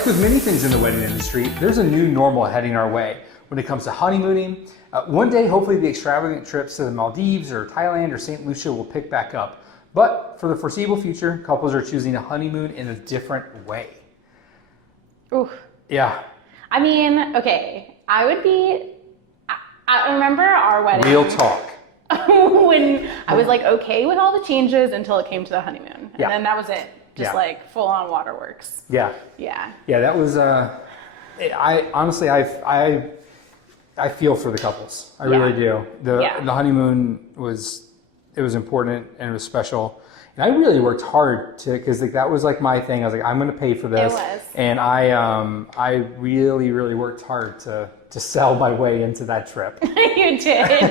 Like with many things in the wedding industry, there's a new normal heading our way when it comes to honeymooning. One day, hopefully the extravagant trips to the Maldives or Thailand or Saint Lucia will pick back up. But for the foreseeable future, couples are choosing a honeymoon in a different way. Ooh. Yeah. I mean, okay, I remember our wedding. Real talk. When I was like okay with all the changes until it came to the honeymoon. And then that was it. Just like full on waterworks. Yeah. Yeah. Yeah, that was, I honestly, I feel for the couples. I really do. The honeymoon was important and it was special. And I really worked hard because like, that was like my thing. I was like, I'm going to pay for this. It was. And I really, really worked hard to sell my way into that trip. You did.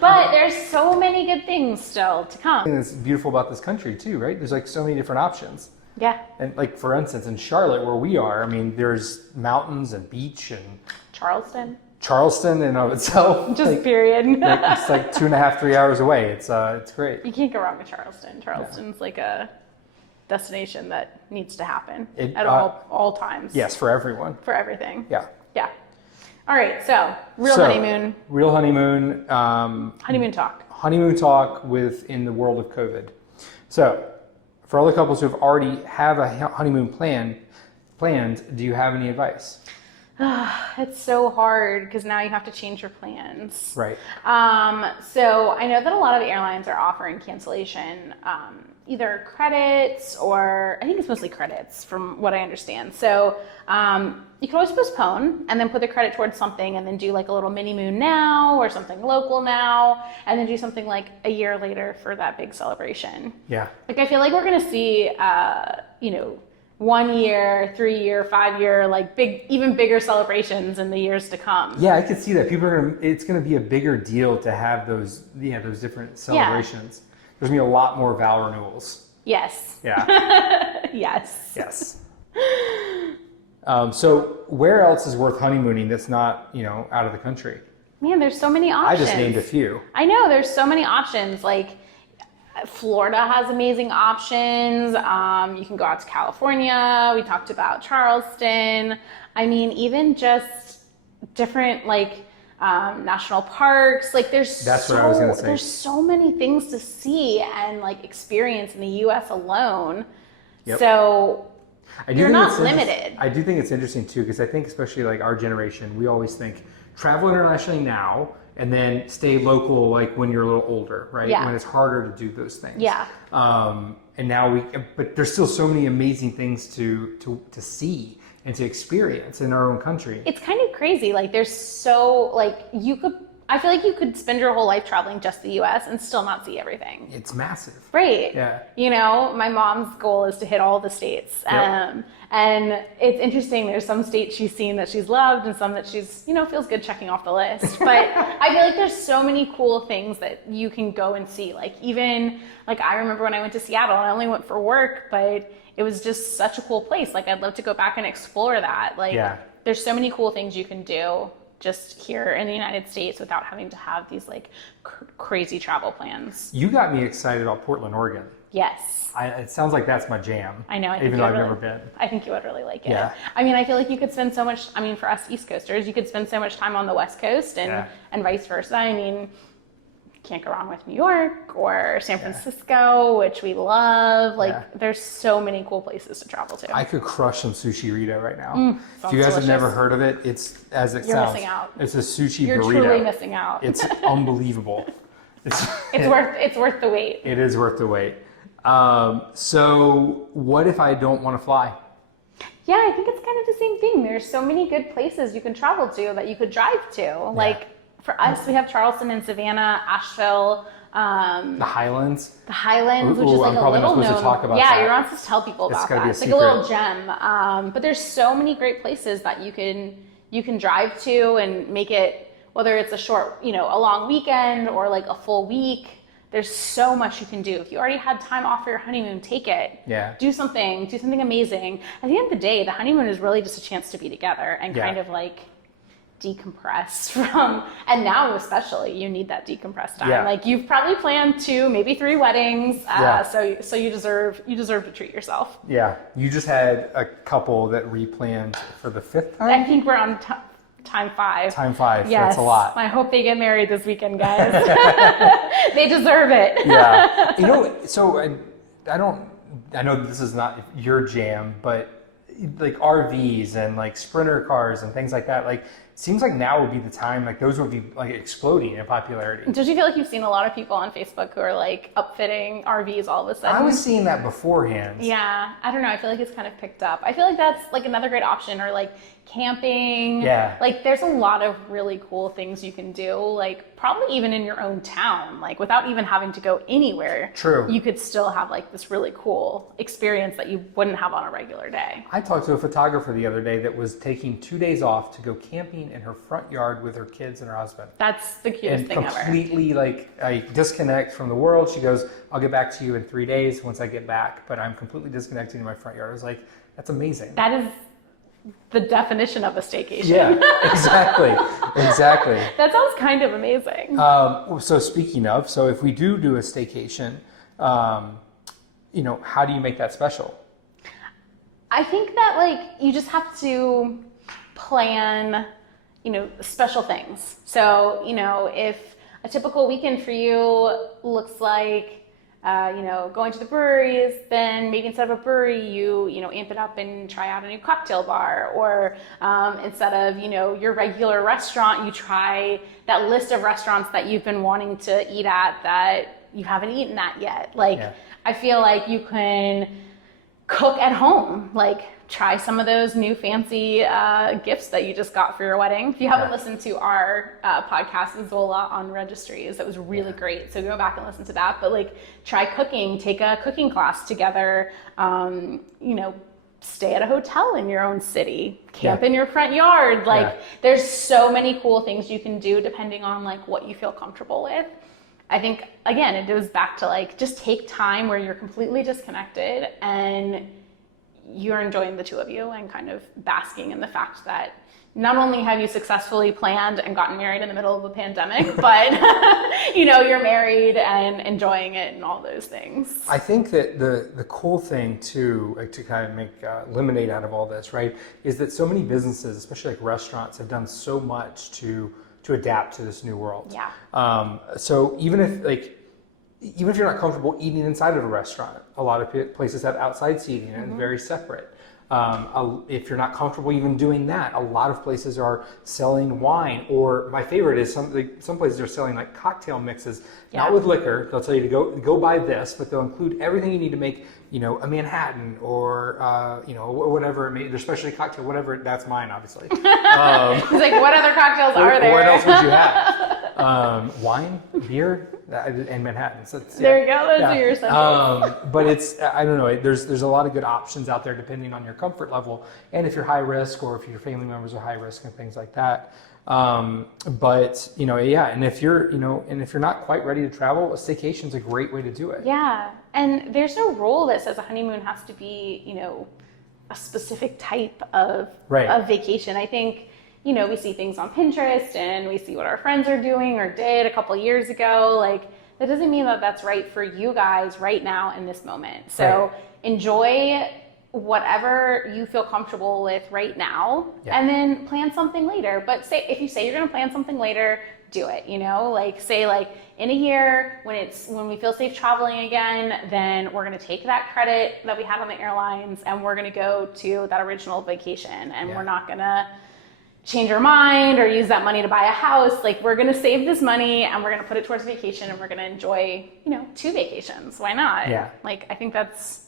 But there's so many good things still to come. And it's beautiful about this country too, right? There's like so many different options. Yeah. And like, for instance, in Charlotte where we are, I mean, there's mountains and beach and Charleston in of itself. Just like, period. It's like 2.5, 3 hours away. It's great. You can't go wrong with Charleston. Charleston's like a destination that needs to happen at all times. Yes, for everyone. For everything. Yeah. Yeah. All right, so honeymoon. Real honeymoon. Honeymoon talk. Honeymoon talk in the world of COVID. So, for all the couples who have already have a honeymoon planned, do you have any advice? It's so hard because now you have to change your plans. Right. So I know that a lot of airlines are offering cancellation, either credits or I think it's mostly credits from what I understand. So you can always postpone and then put the credit towards something and then do like a little mini moon now or something local now and then do something like a year later for that big celebration. Yeah. Like I feel like we're going to see, 1 year, 3 year, 5 year, like even bigger celebrations in the years to come. Yeah, I could see that. It's going to be a bigger deal to have those different celebrations. Yeah. There's going to be a lot more vow renewals. Yes. Yeah. Yes. Yes. So where else is worth honeymooning that's not, out of the country? Man, there's so many options. I just named a few. I know, there's so many options. Like Florida has amazing options. You can go out to California. We talked about Charleston. I mean, even just different national parks. Like there's there's so many things to see and like experience in the U.S. alone. Yep. So you're not limited. I do think it's interesting too because I think especially like our generation, we always think travel internationally now. And then stay local, like when you're a little older, right? Yeah. When it's harder to do those things. Yeah. And now but there's still so many amazing things to see and to experience in our own country. It's kind of crazy. Like there's I feel like you could spend your whole life traveling just the U.S. and still not see everything. It's massive. Right. Yeah. My mom's goal is to hit all the states. Yep. And it's interesting. There's some states she's seen that she's loved and some that she's, feels good checking off the list. But I feel like there's so many cool things that you can go and see. Like even, I remember when I went to Seattle and I only went for work, but it was just such a cool place. Like I'd love to go back and explore that. There's so many cool things you can do just here in the United States without having to have these crazy travel plans. You got me excited about Portland, Oregon. Yes. It sounds like that's my jam. I know. Even though I've never been. I think you would really like it. Yeah. I mean, I feel like you could spend so much, for us East Coasters, you could spend so much time on the West Coast and vice versa. I mean, can't go wrong with New York or San Francisco, which we love. There's so many cool places to travel to. I could crush some sushi burrito right now. If you guys have never heard of it, it's as it sounds. You're missing out. It's a sushi burrito. You're truly missing out. It's unbelievable. It's worth the wait. It is worth the wait. So what if I don't want to fly? Yeah, I think it's kind of the same thing. There's so many good places you can travel to that you could drive to. Yeah. For us, we have Charleston and Savannah, Asheville. The Highlands? The Highlands, which is I'm a little known. To talk about yeah, that. You're not supposed to tell people about that. It's like a little gem. But there's so many great places that you can drive to and make it, whether it's a short, a long weekend or a full week. There's so much you can do. If you already had time off for your honeymoon, take it. Yeah. Do something amazing. At the end of the day, the honeymoon is really just a chance to be together and kind of decompress from, and now especially you need that decompress time. Yeah. Like you've probably planned 2, maybe 3 weddings. So you deserve to treat yourself. Yeah. You just had a couple that replaned for the 5th time? I think we're on time 5. Time 5. Yes. That's a lot. I hope they get married this weekend, guys. They deserve it. Yeah. You know, so I know this is not your jam, but like RVs and like sprinter cars and things like that, like seems like now would be the time, like those would be like exploding in popularity. Don't you feel like you've seen a lot of people on Facebook who are like upfitting RVs all of a sudden? I was seeing that beforehand. Yeah, I don't know. I feel like it's kind of picked up. I feel like that's like another great option, or like camping. Yeah. Like there's a lot of really cool things you can do, like probably even in your own town, like without even having to go anywhere. True. You could still have like this really cool experience that you wouldn't have on a regular day. I talked to a photographer the other day that was taking 2 days off to go camping in her front yard with her kids and her husband. That's the cutest thing ever. And completely like I disconnect from the world. She goes, I'll get back to you in 3 days once I get back, but I'm completely disconnecting in my front yard. I was like, that's amazing. That is the definition of a staycation. Yeah, exactly. Exactly. That sounds kind of amazing. So speaking of, so if we do a staycation, you know, how do you make that special? I think that like you just have to plan, you know, special things. So, you know, if a typical weekend for you looks like, you know, going to the breweries, then maybe instead of a brewery, you know, amp it up and try out a new cocktail bar. Or instead of, you know, your regular restaurant, you try that list of restaurants that you've been wanting to eat at that you haven't eaten at yet. Like, yeah. I feel like you can cook at home, like try some of those new fancy gifts that you just got for your wedding. If you haven't listened to our podcast with Zola on registries, that was really great. So go back and listen to that. But like try cooking, take a cooking class together, you know, stay at a hotel in your own city, camp in your front yard. Like there's so many cool things you can do depending on like what you feel comfortable with. I think, again, it goes back to like, just take time where you're completely disconnected and you're enjoying the two of you and kind of basking in the fact that not only have you successfully planned and gotten married in the middle of a pandemic, but you know, you're married and enjoying it and all those things. I think that the cool thing too, like to kind of make lemonade out of all this, right, is that so many businesses, especially like restaurants, have done so much to adapt to this new world. Yeah. So even if you're not comfortable eating inside of a restaurant, a lot of places have outside seating and it's very separate. If you're not comfortable even doing that, a lot of places are selling wine, or my favorite is some places are selling like cocktail mixes, not with liquor. They'll tell you to go buy this, but they'll include everything you need to make, you know, a Manhattan or you know, whatever it may. Their specialty cocktail, whatever. That's mine, obviously. He's like, what other cocktails are there? What else would you have? Wine, beer, and Manhattan. So there you go. Those are your essentials. But it's, I don't know. There's a lot of good options out there depending on your comfort level, and if you're high risk or if your family members are high risk and things like that. But you know, and if you're not quite ready to travel, a staycation is a great way to do it. Yeah, and there's no rule that says a honeymoon has to be, you know, a specific type of vacation. I think, you know, we see things on Pinterest and we see what our friends are doing or did a couple years ago. Like, that doesn't mean that that's right for you guys right now in this moment. So enjoy whatever you feel comfortable with right now, and then plan something later. But if you say you're going to plan something later, do it, you know, like say like in a year when we feel safe traveling again, then we're going to take that credit that we had on the airlines and we're going to go to that original vacation, and we're not going to change our mind or use that money to buy a house. Like, we're going to save this money and we're going to put it towards vacation, and we're going to enjoy, you know, 2 vacations. Why not? Yeah. Like, I think that's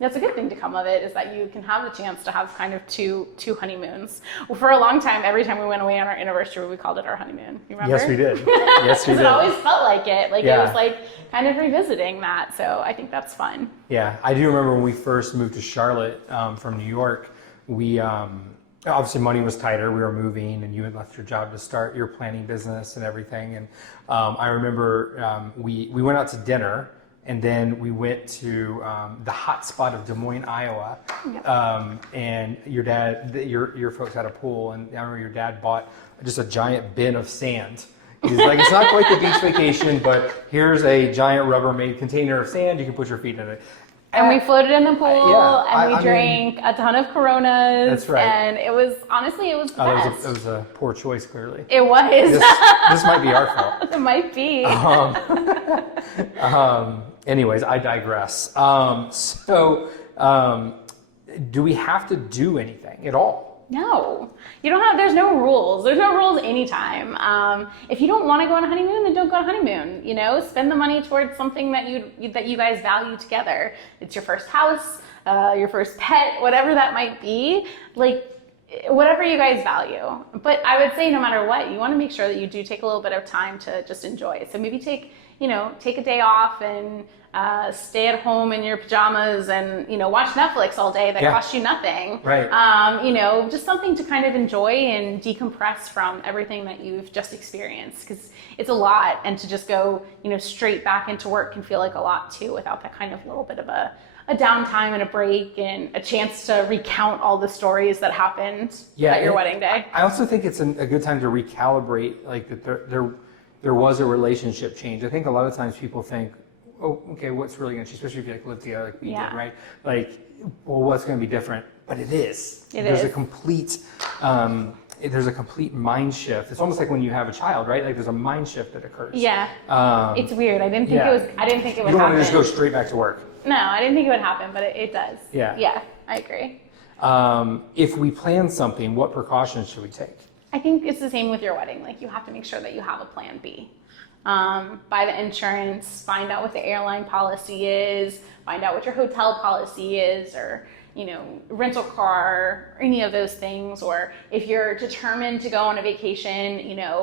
a good thing to come of it, is that you can have the chance to have kind of two honeymoons. Well, for a long time, every time we went away on our anniversary, we called it our honeymoon. You remember? Yes, we did. Yes, we did. It always felt like it. Like, it was like kind of revisiting that. So I think that's fun. Yeah. I do remember when we first moved to Charlotte from New York, we, obviously money was tighter. We were moving, and you had left your job to start your planning business and everything. And I remember we went out to dinner and then we went to the hot spot of Des Moines, Iowa. Yep. And your folks had a pool, and I remember your dad bought just a giant bin of sand. He's like, it's not quite the beach vacation, but here's a giant Rubbermaid container of sand. You can put your feet in it. And we floated in the pool, Yeah, and we I drank a ton of Coronas. That's right. And it was, honestly, it was the best. It was a poor choice, clearly. It was. This might be our fault. It might be. Anyways, I digress. Do we have to do anything at all? No, you don't have, there's no rules. There's no rules anytime. If you don't want to go on a honeymoon, then don't go on a honeymoon. You know, spend the money towards something that you guys value together. It's your first house, your first pet, whatever that might be, like whatever you guys value. But I would say no matter what, you want to make sure that you do take a little bit of time to just enjoy. So maybe take a day off and stay at home in your pajamas and, watch Netflix all day that costs you nothing. Right. Just something to kind of enjoy and decompress from everything that you've just experienced, because it's a lot, and to just go, straight back into work can feel like a lot too, without that kind of little bit of a downtime and a break and a chance to recount all the stories that happened at your wedding day. I also think it's a good time to recalibrate, like that there was a relationship change. I think a lot of times people think, oh, okay, what's really going to change, especially if you live together like we did, right? Like, well, what's going to be different? But it is. There's a complete mind shift. It's almost like when you have a child, right? Like there's a mind shift that occurs. Yeah. It's weird. I didn't think it would happen. You don't want to just go straight back to work. No, I didn't think it would happen, but it does. Yeah. Yeah, I agree. If we plan something, what precautions should we take? I think it's the same with your wedding. Like, you have to make sure that you have a plan B. Buy the insurance, find out what the airline policy is, find out what your hotel policy is, or, rental car, or any of those things. Or if you're determined to go on a vacation,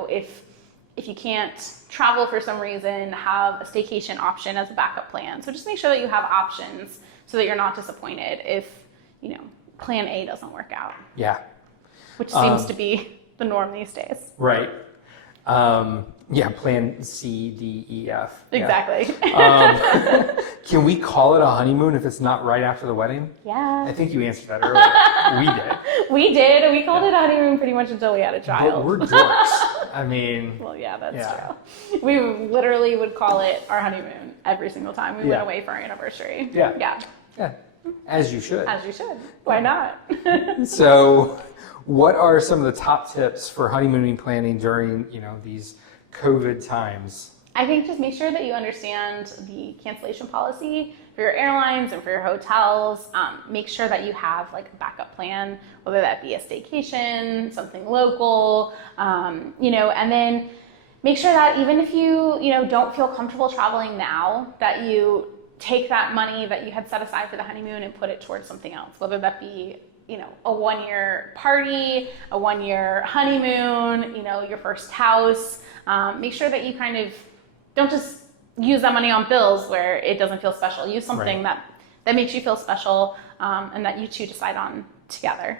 if you can't travel for some reason, have a staycation option as a backup plan. So just make sure that you have options so that you're not disappointed if, plan A doesn't work out. Yeah. Which seems to be the norm these days. Right. Plan C, D, E, F. Exactly. Can we call it a honeymoon if it's not right after the wedding? Yeah. I think you answered that earlier. We did. We did. We called it a honeymoon pretty much until we had a child. But we're dorks. I mean. Well, yeah, that's true. We literally would call it our honeymoon every single time we went away for our anniversary. Yeah. Yeah. As you should. As you should. Why not? So, what are some of the top tips for honeymooning planning during, these COVID times? I think just make sure that you understand the cancellation policy for your airlines and for your hotels. Make sure that you have like a backup plan, whether that be a staycation, something local, and then make sure that even if you, don't feel comfortable traveling now, that you take that money that you had set aside for the honeymoon and put it towards something else, whether that be a 1-year party, a 1-year honeymoon, your first house. Make sure that you kind of don't just use that money on bills where it doesn't feel special. Use something that makes you feel special, and that you two decide on together.